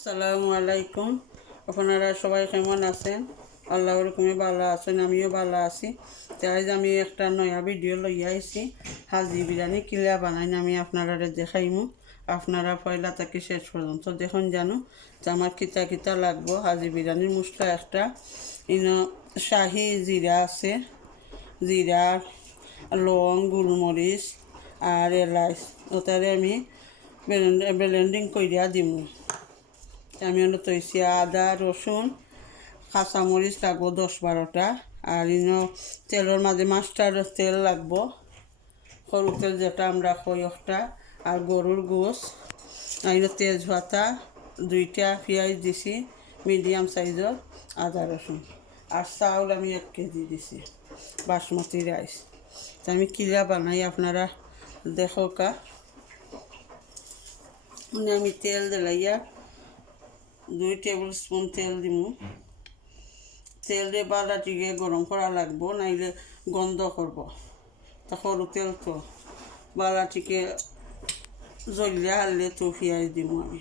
আসসালামু আলাইকুম। আপনারা সবাই কেমন আছেন? আল্লাহর হুকুমে ভালো আছেন, আমিও ভালো আছি। তাই আমি একটা নয়া ভিডিও লইয়া আইছি। হাজি বিরিয়ানি কিলা বানাই আমি আপনারা দেখাইমু। আপনারা পয়লা থেকে শেষ পর্যন্ত দেখুন জানো যে আমার কিতা কিতা লাগবো। হাজি বিরিয়ানির মশলা একটা শাহি জিরা আছে, জিরা, লং, গোলমরিচ আর এলাচ ওটারে আমি ব্লেন্ডিং করিয়া দিমু। আমি হলো তৈছি আদা, রসুন, কাঁচামরিচ লাগবো 10-12টা। আর তেলের মাঝে মাস্টার তেল লাগবো, সরু তেল যেটা আমরা কই একটা। আর গরুর গোশ, আর তেজপাতা 2টা, পেঁয়াজ দিছি মিডিয়াম সাইজর, আদা রসুন। আর চাউল আমি 1 কেজি দিছি বাসমতি রাইস। তা আমি কিলা বানাই আপনারা দেখো কা। আমি তেল দিলাইয়া 2 টেবিল স্পুন তেল দিমু। তেল দিয়ে বালাটিকে গরম করা লাগবো, নাইলে গন্ধ করব। তা সরু তেল তো বালাটিকে জ্বলিয়া হারলে তো পেঁয়াজ দিমু আমি।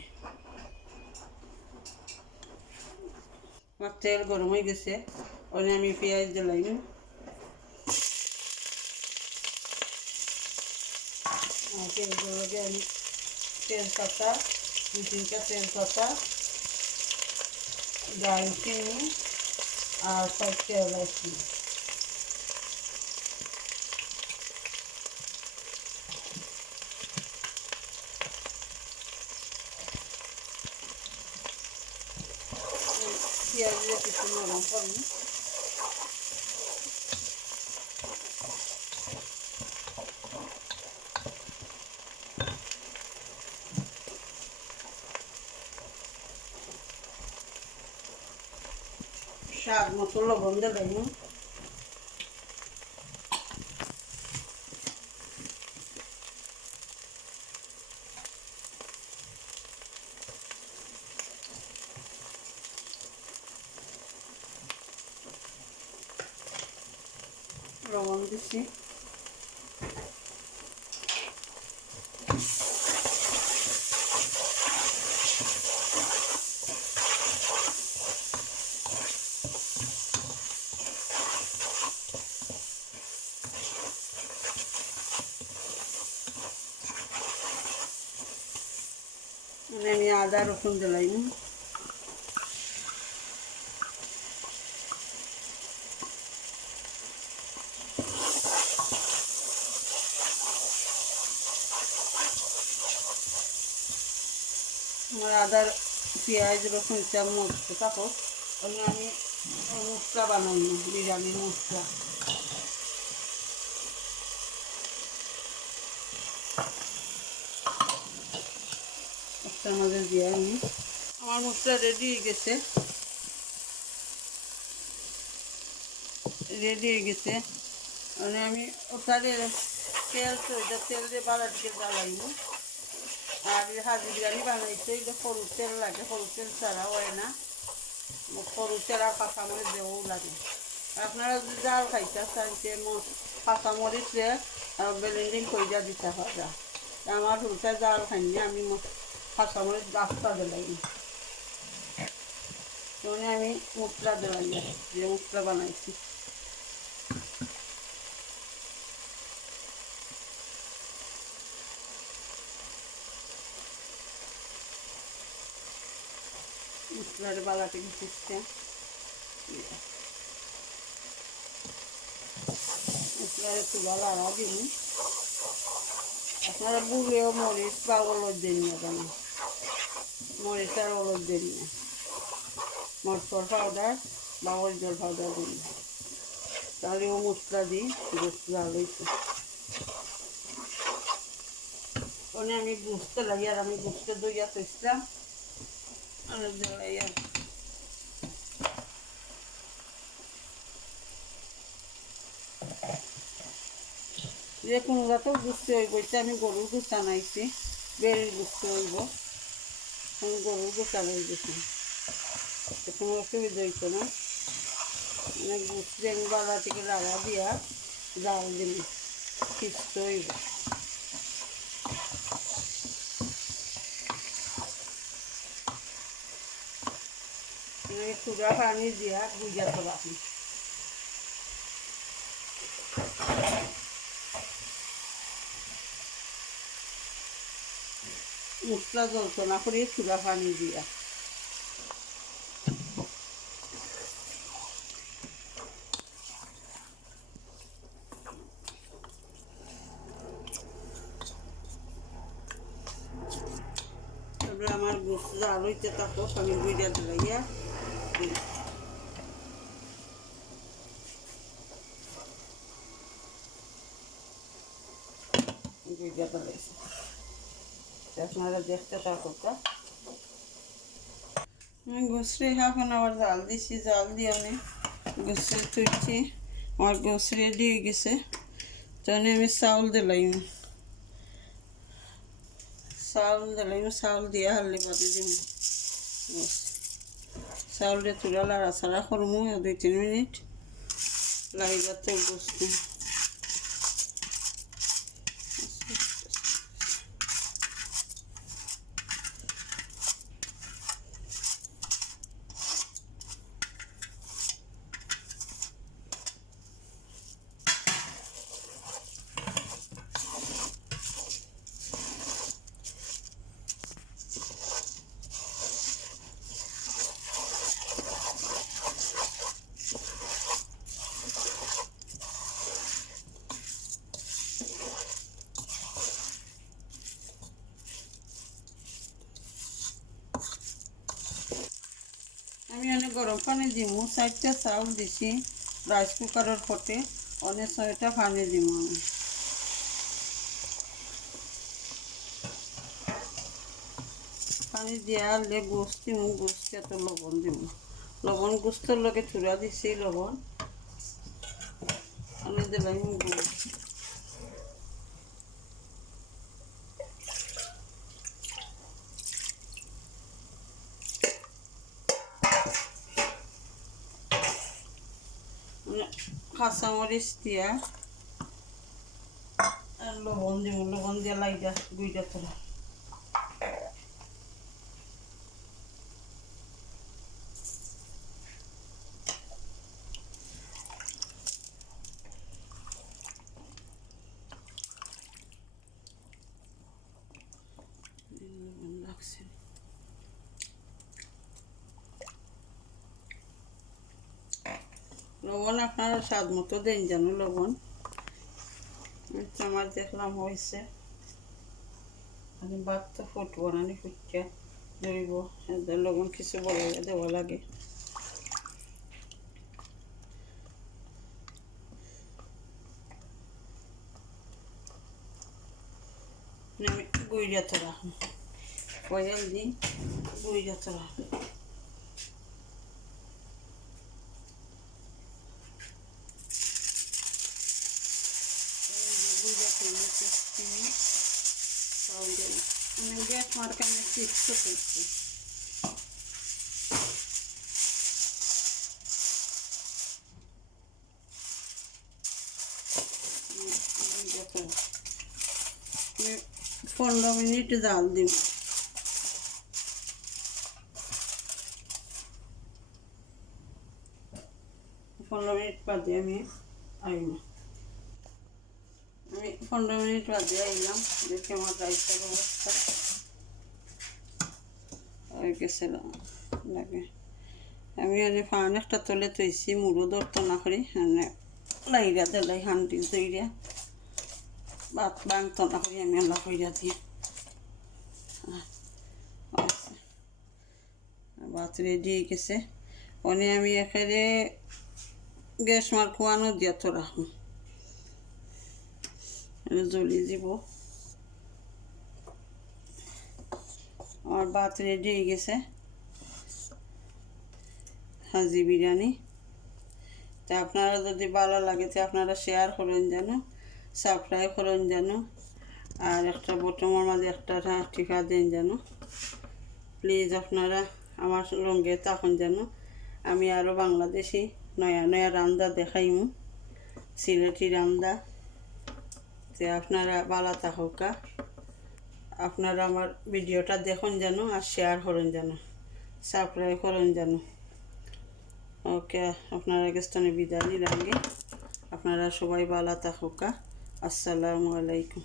আমার তেল গরম হয়ে গেছে, ওখানে আমি পেঁয়াজ দিলাইম। পেঁয়াজগুলোকে আমি তেজপাতা 2-3টা তেজপাতা, দারচিনি আর 4টা এলাচ। পেঁয়াজ দিয়ে কিছু নরম করবো। স্বাদ মতো লবণ দিলাম। লবণ দিছি। আমি আদা রসুন দিলাম। আমার আদার পেঁয়াজ রসুন মরতে থাকো, আমি মশলা বানাই, বিরিয়ানির মশলা। মশলার মাঝে দিয়ে আমি আমার মশলা রেডি হয়ে গেছে, মানে আমি ওখানে তেল তো তেল দিয়ে বালাটিকে জ্বালাইব। আর হাজি বিরিয়ানি বানাইতে সরু তেল লাগে, সরু তেল ছাড়া হয় না। সরু তেল আর কাঁচামরিচ দেওয়াও লাগে। আপনারা যদি জাল খাইতে চান কাঁচামরিচ দিয়ে ব্লেন্ডিং করিয়া দিতে পারা। আমার হুলটা জাল খাইনি, আমি কাঁচামরিচ রাস্তা দিলাই। মানে আমি মশলা দিলাই, যে মশলা বানাইছি। মশলার বালাটি সিস্টেম মশলার একটু বালা দিন। আপনারা বুড়েও মরিচ বা অলদ দেন না, কেন মরিচ আর অলদ দেন না, মরচর পাউডার বা হলদর পাউডার দিন। তাহলে ও মশলা দিই গোস্ত লাল হয়েছে। ওখানে আমি গুছতে লাগি, আর আমি গুছতে দইয়া চেয়েছিলাম যে কোনো জাতেও গুছতে হইব। এটা আমি গরুর গুছা নাইছি, বেড়ির গুছতে হইব। আমি গরুর গুছা হয়ে গেছি, কোনো অসুবিধা হইতো না। মানে গুছতে আমি বালা থেকে লাগা দিয়া জাল দিন খিচতে হইব। চুড়া পানি দিয়া গুজা তো রাখি মশলা জ্বলতো না করে চুড়া পানি দিয়া তারপরে আমার গোস্ত জাল হইতে থাকো আমি গুজা দিলাইয়া গুজা দিলাইছি আপনারা দেখতে থাকো আমি গোসরে হাফ অ্যান আওয়ার জাল দিছি জাল দিয়ে আমি গোসরে তুলছি আমার গোস রেডি হয়ে গেছে তাহলে আমি চাউল দিলাম চাউল দিয়ে হারলে বাদে দিব চাউলটা তুলে লাড়াছাড়া করবো 2-3 মিনিট লাগবে তো গোস্ত আমি অনেক গরম পানি দিব 4টা চাউল দিছি রাইস কুকারের ফটে অনেক 6টা পানি দিব আমি পানি দিয়া আনলে গোস্ত দিব গোস্তে এত লবণ দিব লবণ গোস্তর লগে চূড়া দিছি লবণ আমি দিলাম গোস্ত কাঁচামরিচ দিয়া আর লবণ দিব লবণ দিয়া লাইটা গুইটা তোলা লাগছে লবণ আপনারা স্বাদ মতো দেন জানো লবণ আমার দেখলাম হয়েছে আমি ভাত তো ফুটবো না ফুটটা ধরিব লবণ কিছু বলে দেওয়া লাগে আমি গুইরা তো রাখুন কয়েল দিন গুইরা তো রাখুন গ্যাস মার্কা আমি চিপস করছি আমি 15 মিনিট জাল দিব 15 মিনিট বাদে আমি আইলাম 15 মিনিট বাদে আইলাম দেখে আমার রাইসের অবস্থা হয়ে গেছে লাগে আমি ফান একটা তলে তৈছি মুড়ো ধরতো না করি লাইরা দিলাই হান্ডি দইরা ভাত বাংতো না করি আমি আল্লাহ কইরা দিই ভাত রেডি হয়ে গেছে ওনে আমি এখানে গ্যাস মার খোয়ানো দিয়া তো রাখুন জ্বলিয়ে দিব আমার ভাত রেডি হয়ে গেছে হাজি বিরিয়ানি তা আপনারা যদি ভালো লাগে তো আপনারা শেয়ার করেন যেন সাবস্ক্রাইব করেন যেন আর একটা বটমের মাঝে একটা টিকা দেন যেন প্লিজ আপনারা আমার সঙ্গে থাকুন যেন আমি আরও বাংলাদেশি নয়া নয়া রান্না দেখাইমু সিলেটি রান্না তো আপনারা ভালো থাকুক আপনারা আমার ভিডিওটা দেখুন যেন আর শেয়ার করেন যেন সাবস্ক্রাইব করেন যেন ওকে, আপনারা কাছে বিদায় নিলাম। আপনারা সবাই ভালো থাকুকা। আসসালামু আলাইকুম।